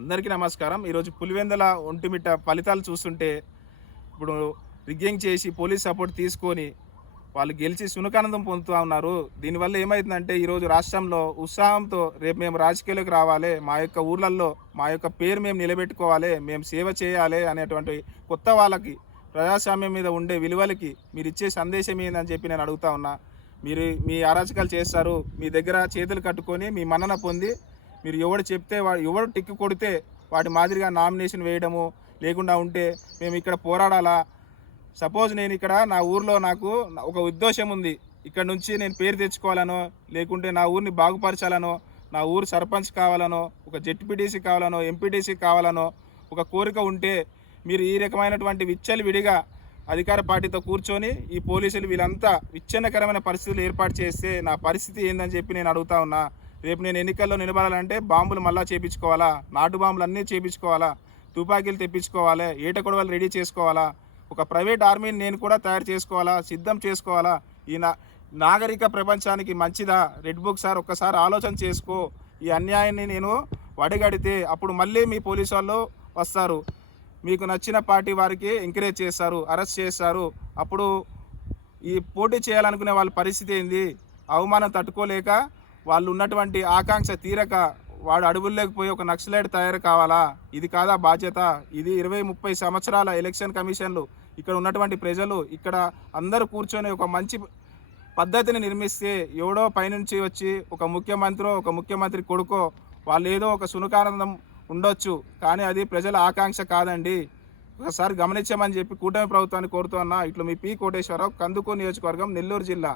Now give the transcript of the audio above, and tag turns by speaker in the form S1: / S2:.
S1: అందరికీ నమస్కారం. ఈరోజు పులివెందల ఒంటిమిట్ట ఫలితాలు చూస్తుంటే ఇప్పుడు రిగ్గింగ్ చేసి పోలీస్ సపోర్ట్ తీసుకొని వాళ్ళు గెలిచి సునకానందం పొందుతూ ఉన్నారు. దీనివల్ల ఏమవుతుందంటే ఈరోజు రాష్ట్రంలో ఉత్సాహంతో రేపు మేము రాజకీయాలకు రావాలి. మా యొక్క ఊర్లలో మా యొక్క పేరు మేము నిలబెట్టుకోవాలి. మేము సేవ చేయాలి అనేటువంటి కొత్త వాళ్ళకి ప్రజాస్వామ్యం మీద ఉండే విలువలకి మీరు ఇచ్చే సందేశం ఏందని చెప్పి నేను అడుగుతా ఉన్నా. మీరు మీ అరాచకాలు చేస్తారు. మీ దగ్గర చేతులు కట్టుకొని మీ మన్నన పొంది మీరు ఎవడు చెప్తే వాడు ఎవడు టిక్కు కొడితే వాటి మాదిరిగా నామినేషన్ వేయడము లేకుండా ఉంటే మేము ఇక్కడ పోరాడాలా? సపోజ్ నేను ఇక్కడ నా ఊర్లో నాకు ఒక ఉద్దేశం ఉంది. ఇక్కడ నుంచి నేను పేరు తెచ్చుకోవాలనో లేకుంటే నా ఊరిని బాగుపరచాలనో నా ఊరు సర్పంచ్ కావాలనో ఒక జెడ్పీటీసీ కావాలనో ఎంపీటీసీ కావాలనో ఒక కోరిక ఉంటే మీరు ఈ రకమైనటువంటి విచ్చలు విడిగా అధికార పార్టీతో కూర్చొని ఈ పోలీసులు వీళ్ళంతా విచ్ఛిన్నకరమైన పరిస్థితులు ఏర్పాటు చేస్తే నా పరిస్థితి ఏందని చెప్పి నేను అడుగుతా ఉన్నా. రేపు నేను ఎన్నికల్లో నిలబడాలంటే బాంబులు మళ్ళా చేపించుకోవాలా? నాటు బాంబులు అన్నీ చేపించుకోవాలా? తుపాకీలు తెప్పించుకోవాలి? ఏట కొడవలు రెడీ చేసుకోవాలా? ఒక ప్రైవేట్ ఆర్మీని నేను కూడా తయారు చేసుకోవాలా? సిద్ధం చేసుకోవాలా? ఈ నా నాగరిక ప్రపంచానికి మంచిదా? రెడ్ బుక్ సార్ ఒక్కసారి ఆలోచన చేసుకో. ఈ అన్యాయాన్ని నేను వడిగడితే అప్పుడు మళ్ళీ మీ పోలీసు వాళ్ళు వస్తారు. మీకు నచ్చిన పార్టీ వారికి ఎంకరేజ్ చేస్తారు అరెస్ట్ చేస్తారు. అప్పుడు ఈ పోటీ చేయాలనుకునే వాళ్ళ పరిస్థితి ఏంది? అవమానం తట్టుకోలేక వాళ్ళు ఉన్నటువంటి ఆకాంక్ష తీరక వాడు అడుగుల్లోకి పోయి ఒక నక్సలైట్ తయారు కావాలా? ఇది కాదా బాధ్యత? ఇది ఇరవై ముప్పై సంవత్సరాల ఎలక్షన్ కమిషన్లు. ఇక్కడ ఉన్నటువంటి ప్రజలు ఇక్కడ అందరూ కూర్చొని ఒక మంచి పద్ధతిని నిర్మిస్తే ఎవడో పైనుంచి వచ్చి ఒక ముఖ్యమంత్రి ఒక ముఖ్యమంత్రి కొడుకో వాళ్ళు ఏదో ఒక సునకానందం ఉండొచ్చు. కానీ అది ప్రజల ఆకాంక్ష కాదండి. ఒకసారి గమనించమని చెప్పి కూటమి ప్రభుత్వాన్ని కోరుతున్నా ఇట్లా మీ పి కోటేశ్వరరావు కందుకూరు నియోజకవర్గం నెల్లూరు జిల్లా.